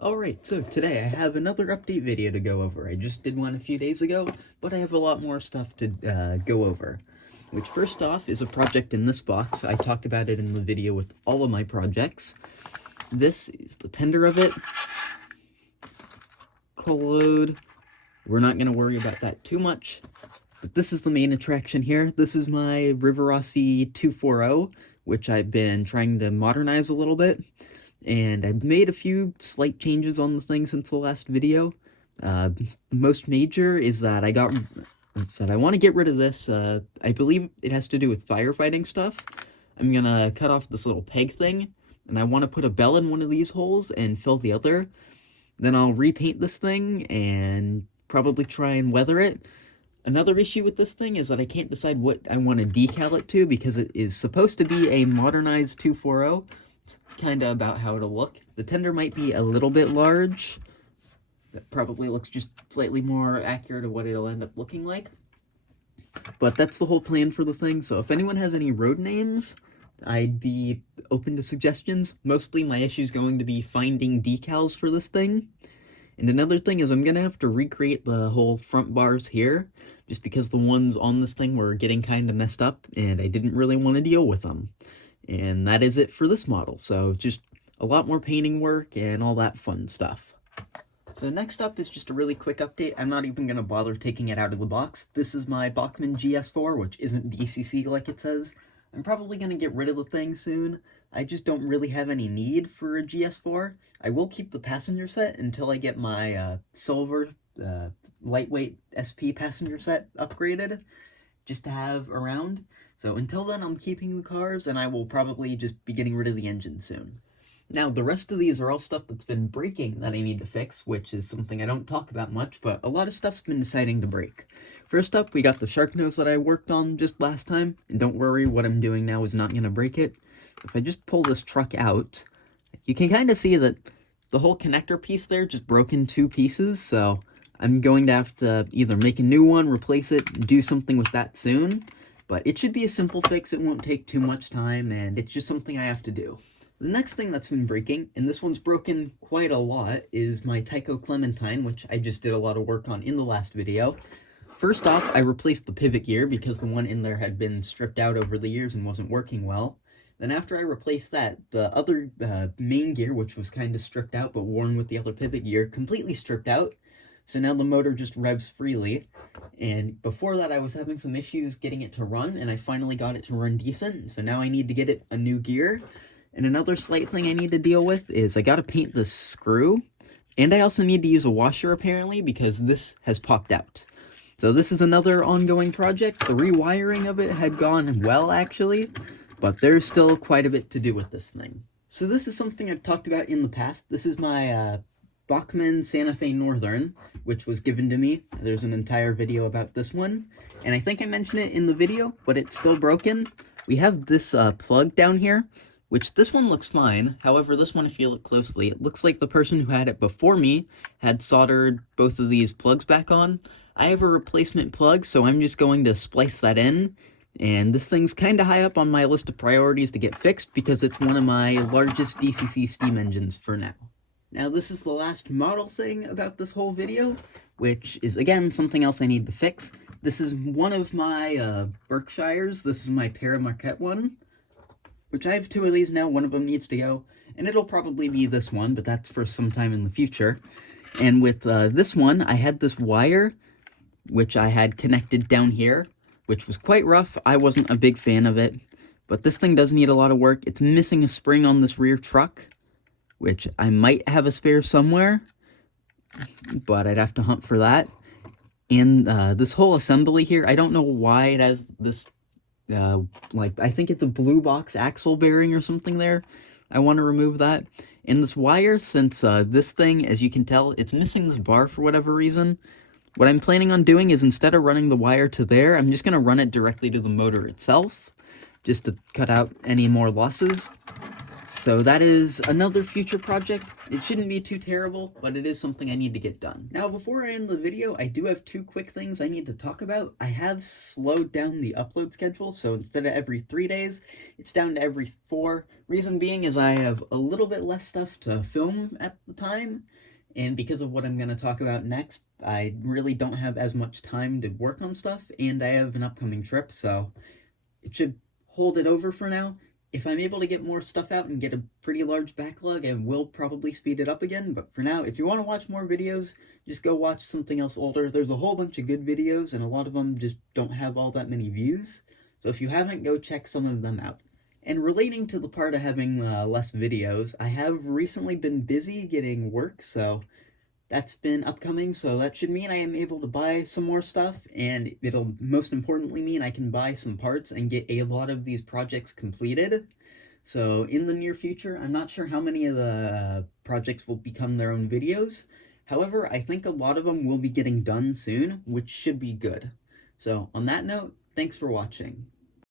Alright, so today I have another update video to go over. I just did one a few days ago, but I have a lot more stuff to go over. Which, first off, is a project in this box. I talked about it in the video with all of my projects. This is the tender of it. Load. We're not going to worry about that too much. But this is the main attraction here. This is my Rivarossi 240, which I've been trying to modernize a little bit. And I've made a few slight changes on the thing since the last video. The most major is that I want to get rid of this. I believe it has to do with firefighting stuff. I'm gonna cut off this little peg thing, and I want to put a bell in one of these holes and fill the other. Then I'll repaint this thing and probably try and weather it. Another issue with this thing is that I can't decide what I want to decal it to because it is supposed to be a modernized 240. Kind of about how it'll look. The tender might be a little bit large. That probably looks just slightly more accurate of what it'll end up looking like. But that's the whole plan for the thing, so if anyone has any road names, I'd be open to suggestions. Mostly my issue is going to be finding decals for this thing. And another thing is I'm going to have to recreate the whole front bars here, just because the ones on this thing were getting kind of messed up, and I didn't really want to deal with them. And that is it for this model, so just a lot more painting work and all that fun stuff. So next up is just a really quick update. I'm not even going to bother taking it out of the box. This is my Bachmann GS4, which isn't DCC like it says. I'm probably going to get rid of the thing soon. I just don't really have any need for a GS4. I will keep the passenger set until I get my silver lightweight SP passenger set upgraded, just to have around. So until then, I'm keeping the cars, and I will probably just be getting rid of the engine soon. Now, the rest of these are all stuff that's been breaking that I need to fix, which is something I don't talk about much, but a lot of stuff's been deciding to break. First up, we got the shark nose that I worked on just last time, and don't worry, what I'm doing now is not going to break it. If I just pull this truck out, you can kind of see that the whole connector piece there just broke in two pieces, so I'm going to have to either make a new one, replace it, do something with that soon. But it should be a simple fix, it won't take too much time, and it's just something I have to do. The next thing that's been breaking, and this one's broken quite a lot, is my Tyco Clementine, which I just did a lot of work on in the last video. First off, I replaced the pivot gear because the one in there had been stripped out over the years and wasn't working well. Then after I replaced that, the other main gear, which was kind of stripped out but worn with the other pivot gear, completely stripped out. So now the motor just revs freely, and before that I was having some issues getting it to run, and I finally got it to run decent, so now I need to get it a new gear. And another slight thing I need to deal with is I gotta paint this screw, and I also need to use a washer apparently, because this has popped out. So this is another ongoing project. The rewiring of it had gone well, actually, but there's still quite a bit to do with this thing. So this is something I've talked about in the past. This is my Bachmann Santa Fe Northern, which was given to me. There's an entire video about this one, and I think I mentioned it in the video, but it's still broken. We have this plug down here, which this one looks fine. However, this one, if you look closely, it looks like the person who had it before me had soldered both of these plugs back on. I have a replacement plug, so I'm just going to splice that in, and this thing's kind of high up on my list of priorities to get fixed because it's one of my largest DCC steam engines for now. Now, this is the last model thing about this whole video, which is, again, something else I need to fix. This is one of my Berkshires. This is my Pere Marquette one, which I have two of these now. One of them needs to go, and it'll probably be this one, but that's for some time in the future. And with this one, I had this wire, which I had connected down here, which was quite rough. I wasn't a big fan of it, but this thing does need a lot of work. It's missing a spring on this rear truck, which I might have a spare somewhere, but I'd have to hunt for that. And this whole assembly here, I don't know why it has this, I think it's a blue box axle bearing or something there. I want to remove that. And this wire, since this thing, as you can tell, it's missing this bar for whatever reason. What I'm planning on doing is instead of running the wire to there, I'm just going to run it directly to the motor itself, just to cut out any more losses. So that is another future project. It shouldn't be too terrible, but it is something I need to get done. Now, before I end the video, I do have two quick things I need to talk about. I have slowed down the upload schedule, so instead of every 3 days, it's down to every 4. Reason being is I have a little bit less stuff to film at the time, and because of what I'm going to talk about next, I really don't have as much time to work on stuff, and I have an upcoming trip, so it should hold it over for now. If I'm able to get more stuff out and get a pretty large backlog, I will probably speed it up again, but for now, if you want to watch more videos, just go watch something else older. There's a whole bunch of good videos, and a lot of them just don't have all that many views, so if you haven't, go check some of them out. And relating to the part of having less videos, I have recently been busy getting work, so that's been upcoming, so that should mean I am able to buy some more stuff, and it'll most importantly mean I can buy some parts and get a lot of these projects completed. So in the near future, I'm not sure how many of the projects will become their own videos. However, I think a lot of them will be getting done soon, which should be good. So on that note, thanks for watching.